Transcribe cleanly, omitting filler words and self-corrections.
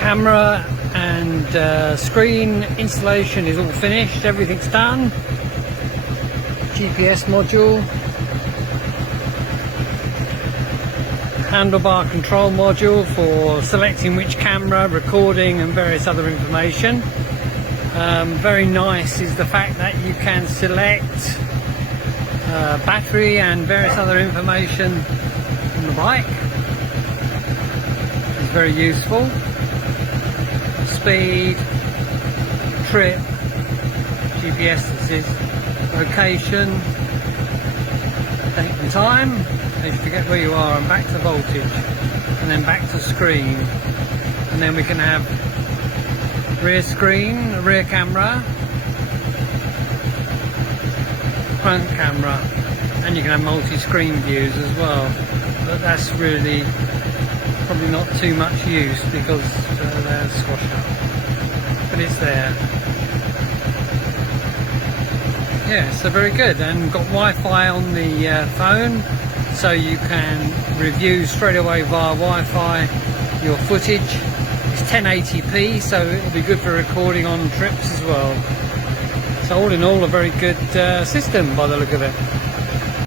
camera and screen installation is all finished, everything's done. GPS module, handlebar control module for selecting which camera, recording and various other information. Very nice is the fact that you can select battery and various other information on the bike. It's very useful. Speed, trip, GPS, this is location, date and time, if you forget where you are, and back to voltage, and then back to screen, and then we can have rear screen, rear camera, front camera, and you can have multi-screen views as well, but that's really probably not too much use because they're squashed up, but it's there. Yeah, so very good, and got Wi-Fi on the phone, so you can review straight away via Wi-Fi your footage. It's 1080p, so it'll be good for recording on trips as well. So all in all, a very good system by the look of it.